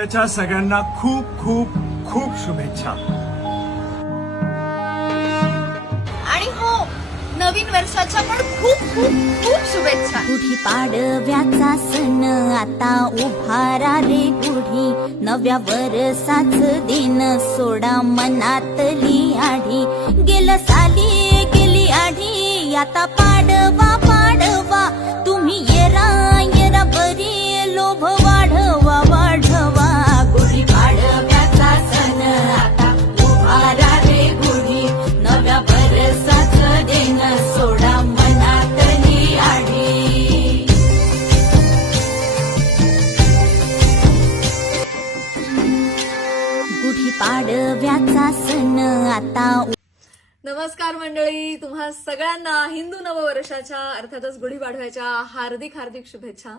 त्याच्या सगळ्यांना खूप खूप खूप शुभेच्छा. आणि हो, नवीन वर्षाच्या पण खूप खूप खूप शुभेच्छा. गुढी पाडव्याचा सण आता उभारा रे गुढी, नव्या वर्षाच दिन सोडा मनातली आढी. गेलं साली गेली आढी, आता पाडवा पाडवा, तुम्ही येरा येरा बरी, लोभ वाढवा वाढवा. गुढी पाडव्याचा सण आता उभारा रे गुढी, नव्या वर्षाच दिन सोडा मनातली आढी. गुढी पाडव्याचा सण आता. नमस्कार मंडळी, तुम्हा सगळ्यांना हिंदू नववर्षाच्या अर्थातच गुढीपाडव्याच्या हार्दिक हार्दिक शुभेच्छा.